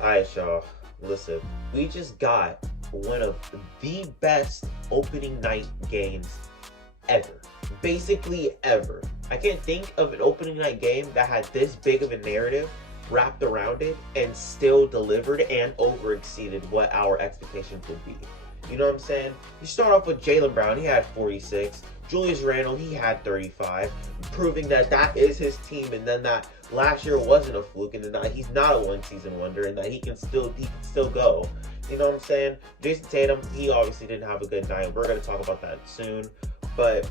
Alright, y'all. Listen, we just got one of the best opening night games ever. Basically, ever. I can't think of an opening night game that had this big of a narrative wrapped around it and still delivered and over exceeded what our expectations would be. You know what I'm saying? You start off with Jaylen Brown, he had 46. Julius Randle, he had 35, proving that that is his team, and then that last year wasn't a fluke, and that he's not a one-season wonder, and that he can still go. You know what I'm saying? Jason Tatum, he obviously didn't have a good night. We're going to talk about that soon, but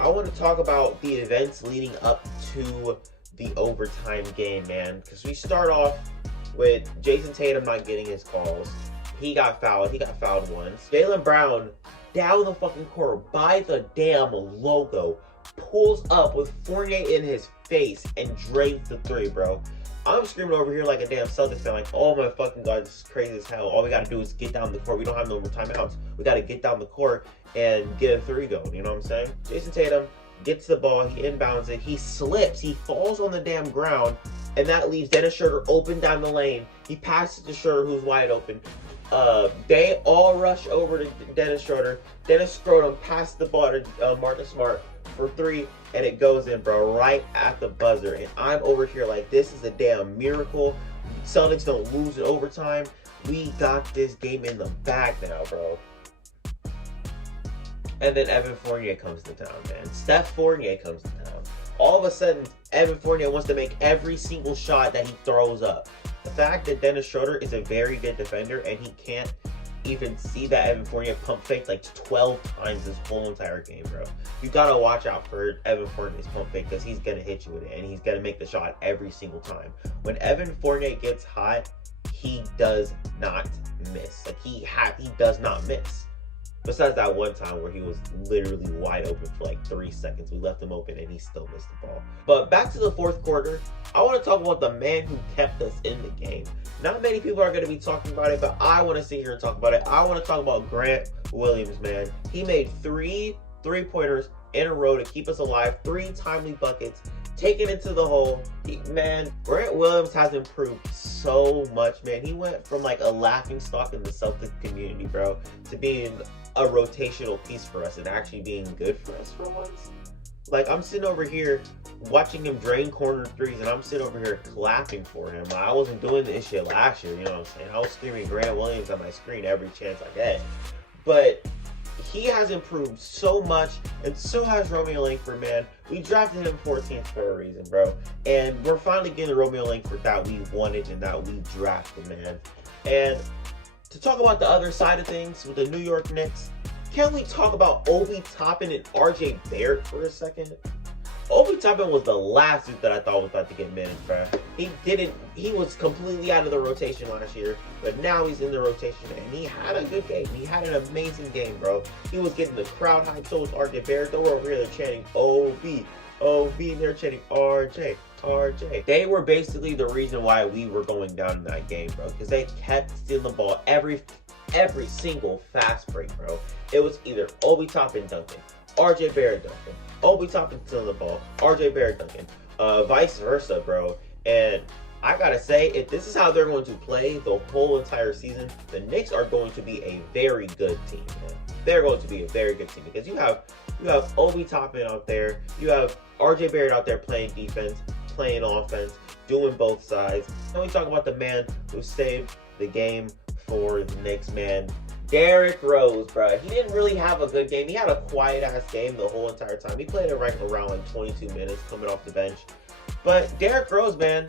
I want to talk about the events leading up to the overtime game, man, because we start off with Jason Tatum not getting his calls. He got fouled. He got fouled once. Jaylen Brown, down the fucking court by the damn logo, pulls up with Fournier in his face and drains the three, bro. I'm screaming over here like a damn Celtics fan, like, oh my fucking god, this is crazy as hell. All we gotta do is get down the court. We don't have no more timeouts. We gotta get down the court and get a three going. You know what I'm saying? Jason Tatum gets the ball. He inbounds it. He slips. He falls on the damn ground, and that leaves Dennis Schroeder open down the lane. He passes to Schroeder, who's wide open. They all rush over to Dennis Schroeder. Dennis Schroeder passed the ball to Marcus Smart for three, and it goes in, bro, right at the buzzer. And I'm over here like, this is a damn miracle. Celtics don't lose in overtime. We got this game in the bag now, bro. And then Evan Fournier comes to town, man. Steph Fournier comes to town. All of a sudden, Evan Fournier wants to make every single shot that he throws up. The fact that Dennis Schroeder is a very good defender and he can't even see that Evan Fournier pump faked like 12 times this whole entire game, bro. You gotta watch out for Evan Fournier's pump fake because he's gonna hit you with it and he's gonna make the shot every single time. When Evan Fournier gets hot, he does not miss. Like he does not miss. Besides that one time where he was literally wide open for like 3 seconds. We left him open and he still missed the ball. But back to the fourth quarter, I want to talk about the man who kept us in the game. Not many people are going to be talking about it, but I want to sit here and talk about it. I want to talk about Grant Williams, man. He made 3 3-pointers in a row to keep us alive. 3 timely buckets. Taking it to the hole. Man, Grant Williams has improved so much, man. He went from like a laughingstock in the Celtics community, bro, to being a rotational piece for us and actually being good for us for once. Like, I'm sitting over here watching him drain corner threes, and I'm sitting over here clapping for him. I wasn't doing this shit last year, you know what I'm saying? I was screaming Grant Williams on my screen every chance I get. But he has improved so much, and so has Romeo Langford, man. We drafted him 14th for a reason, bro. And we're finally getting the Romeo Langford that we wanted and that we drafted, man. And to talk about the other side of things with the New York Knicks, can we talk about Obi Toppin and RJ Barrett for a second? Obi Toppin was the last dude that I thought was about to get minutes, bro. He was completely out of the rotation last year, but now he's in the rotation, and he had a good game. He had an amazing game, bro. He was getting the crowd hyped, so was RJ Barrett. They were over here, they're chanting OB, OB, and they're chanting RJ, RJ. They were basically the reason why we were going down in that game, bro, because they kept stealing the ball every single fast break, bro. It was either Obi Toppin dunking, RJ Barrett dunking, Obi Toppin stealing the ball, RJ Barrett dunking, vice versa, bro. And I gotta say, if this is how they're going to play the whole entire season, the Knicks are going to be a very good team, man. They're going to be a very good team because you have Obi Toppin out there, you have RJ Barrett out there playing defense, playing offense, doing both sides. And we talk about the man who saved the game for the Knicks, man. Derrick Rose, bro. He didn't really have a good game. He had a quiet-ass game the whole entire time. He played it right around like 22 minutes coming off the bench. But Derrick Rose, man,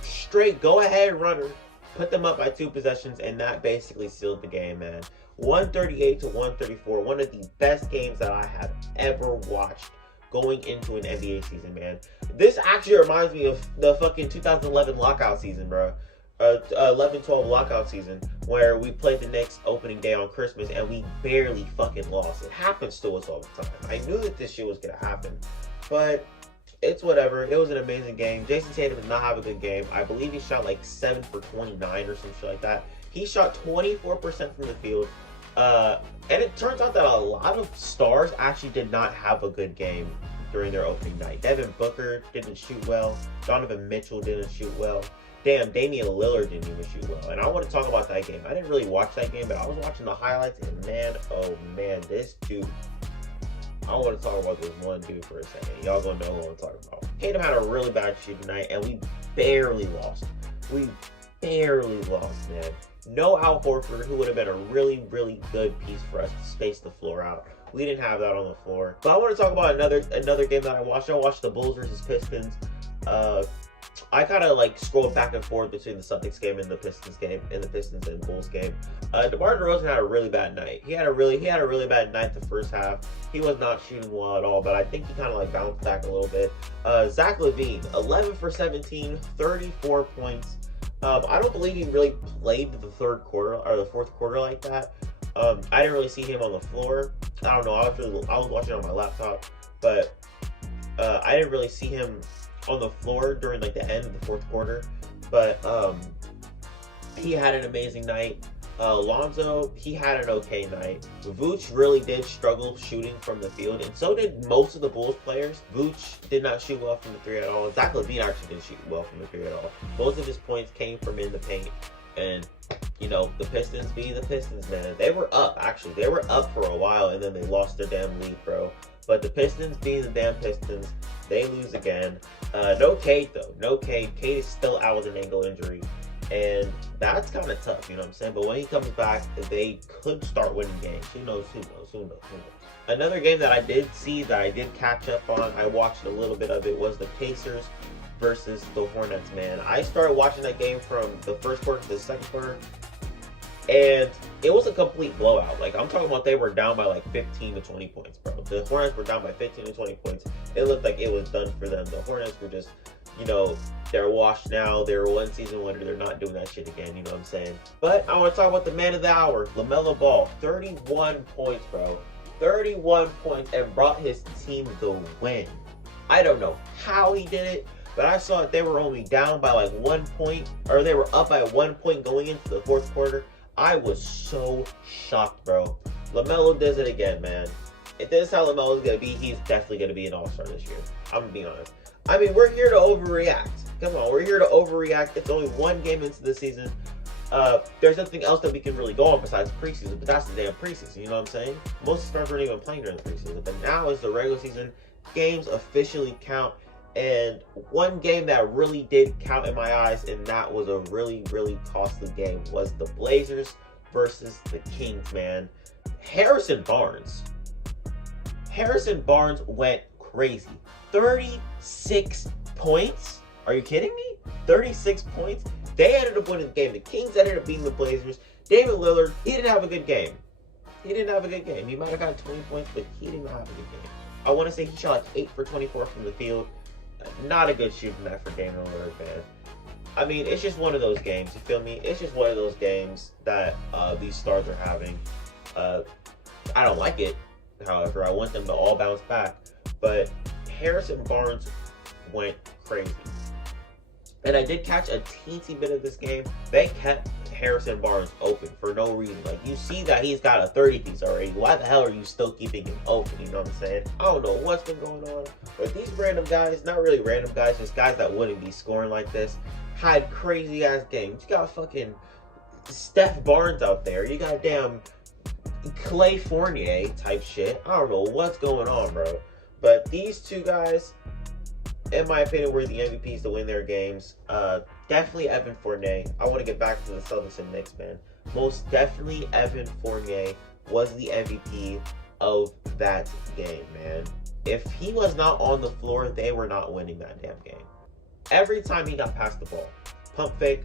straight go-ahead runner. Put them up by 2 possessions, and that basically sealed the game, man. 138 to 134. One of the best games that I have ever watched going into an NBA season, man. This actually reminds me of the fucking 2011 lockout season, bro. 11-12 lockout season where we played the Knicks opening day on Christmas and we barely fucking lost. It happens to us all the time. I knew that this shit was gonna happen, but it's whatever. It was an amazing game. Jason Tatum did not have a good game. I believe he shot like 7 for 29 or some shit like that. He shot 24% from the field. And it turns out that a lot of stars actually did not have a good game during their opening night. Devin Booker didn't shoot well. Donovan Mitchell didn't shoot well. damn, Damian Lillard didn't even shoot well. And I want to talk about that game. I didn't really watch that game, but I was watching the highlights, and man, oh man, this dude. I want to talk about this one dude for a second. Y'all gonna know who I'm talking about. Tatum had a really bad shooting night, and we barely lost. We barely lost, man. No Al Horford, who would have been a really, really good piece for us to space the floor out. We didn't have that on the floor. But I want to talk about another game that I watched. I watched the Bulls versus Pistons. I kind of like scrolled back and forth between the Celtics game and the Pistons game, and the Pistons and Bulls game. DeMar DeRozan had a really bad night. He had a really bad night the first half. He was not shooting well at all, but I think he kind of like bounced back a little bit. Zach LaVine, 11 for 17, 34 points. I don't believe he really played the third quarter or the fourth quarter like that. I didn't really see him on the floor. I don't know. I was watching on my laptop, but I didn't really see him on the floor during like the end of the fourth quarter. But he had an amazing night. Lonzo, he had an okay night. Vooch really did struggle shooting from the field, and so did most of the Bulls players. Vooch did not shoot well from the three at all. Zach LaVine actually didn't shoot well from the three at all. Most of his points came from in the paint, and you know, the Pistons being the Pistons, man. They were up, actually. They were up for a while, and then they lost their damn lead, bro. But the Pistons being the damn Pistons, they lose again. No Cade, though. No Cade. Cade is still out with an ankle injury. And that's kind of tough, you know what I'm saying? But when he comes back, they could start winning games. Who knows? Another game that I did see, that I did catch up on, I watched a little bit of it, was the Pacers versus the Hornets, man. I started watching that game from the first quarter to the second quarter, and it was a complete blowout. Like, I'm talking about they were down by like 15 to 20 points, bro. The Hornets were down by 15 to 20 points. It looked like it was done for them. The Hornets were just, you know, they're washed now. They're one season wonder. They're not doing that shit again, you know what I'm saying? But I want to talk about the man of the hour, LaMelo Ball. 31 points, bro. 31 points, and brought his team the win. I don't know how he did it, but I saw that they were only down by like 1 point, or they were up by 1 point going into the fourth quarter. I was so shocked, bro. LaMelo does it again, man. If this is how LaMelo is going to be, he's definitely going to be an all-star this year. I'm going to be honest. I mean, we're here to overreact. Come on, we're here to overreact. It's only one game into the season. There's nothing else that we can really go on besides preseason, but that's the damn preseason, you know what I'm saying? Most stars weren't even playing during the preseason, but now as the regular season games officially count, and one game that really did count in my eyes, and that was a really, really costly game, was the Blazers versus the Kings, man. Harrison Barnes went crazy. 36 points? Are you kidding me? 36 points? They ended up winning the game. The Kings ended up beating the Blazers. David Lillard, he didn't have a good game. He might have got 20 points, but he did not have a good game. I want to say he shot like 8 for 24 from the field. Not a good shooting night for David Lillard, man. I mean, it's just one of those games, you feel me? It's just one of those games that these stars are having. I don't like it, however. I want them to all bounce back. But Harrison Barnes went crazy. And I did catch a teensy bit of this game. They kept Harrison Barnes open for no reason. Like, you see that he's got a 30 piece already. Why the hell are you still keeping him open? You know what I'm saying? I don't know what's been going on. But these random guys, not really random guys, just guys that wouldn't be scoring like this, had crazy ass games. You got fucking Steph Barnes out there. You got damn Clay Fournier type shit. I don't know what's going on, bro. But these two guys, in my opinion, were the MVPs to win their games. Definitely Evan Fournier. I want to get back to the Celtics and Knicks, man. Most definitely Evan Fournier was the MVP of that game, man. If he was not on the floor, they were not winning that damn game. Every time he got past the ball, pump fake,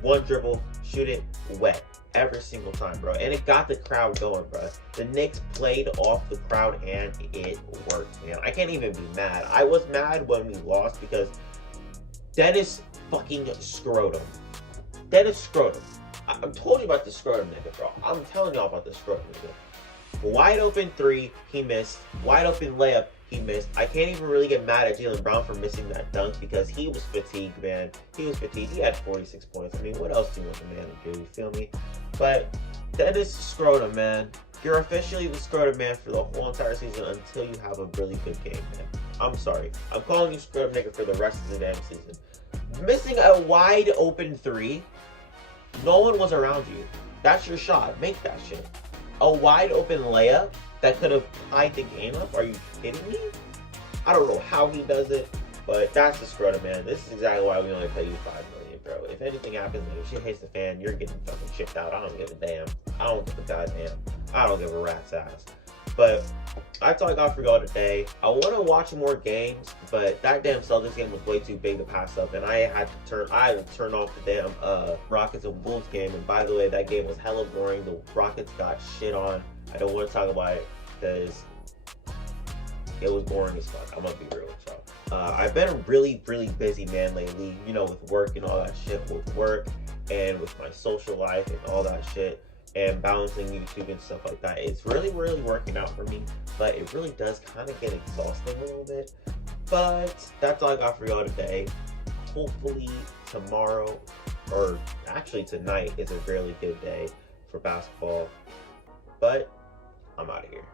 one dribble, shoot it, wet. Every single time, bro. And it got the crowd going, bro. The Knicks played off the crowd, and it worked, man. I can't even be mad. I was mad when we lost because Dennis fucking Scrotum. Dennis Scrotum. I'm telling you about the Scrotum nigga, bro. I'm telling y'all about the Scrotum nigga. Wide open three, he missed. Wide open layup, he missed. I can't even really get mad at Jaylen Brown for missing that dunk because he was fatigued, man. He was fatigued. He had 46 points. I mean, what else do you want the man to do? You feel me? But Dennis Scrotum, man. You're officially the Scrotum man for the whole entire season until you have a really good game, man. I'm sorry. I'm calling you Scrotum nigga for the rest of the damn season. Missing a wide open three. No one was around you. That's your shot. Make that shit. A wide open layup that could have tied the game up. Are you kidding me? I don't know how he does it, but that's the scrotum, man. This is exactly why we only pay you $5 million, bro. If anything happens, if shit hits the fan, you're getting fucking shipped out. I don't give a damn. I don't give a goddamn. I don't give a rat's ass. But that's all I got for y'all today. I want to watch more games, but that damn Celtics game was way too big to pass up, and I had to turn off the damn Rockets and Wolves game. And by the way, that game was hella boring. The Rockets got shit on. I don't want to talk about it because it was boring as fuck. I'm gonna be real with y'all. I've been really, really busy, man, lately. You know, with work and all that shit, with work and with my social life and all that shit, and balancing YouTube and stuff like that. It's really, really working out for me, but it really does kind of get exhausting a little bit. But that's all I got for y'all today. Hopefully tomorrow, or actually tonight, is a really good day for basketball. But I'm out of here.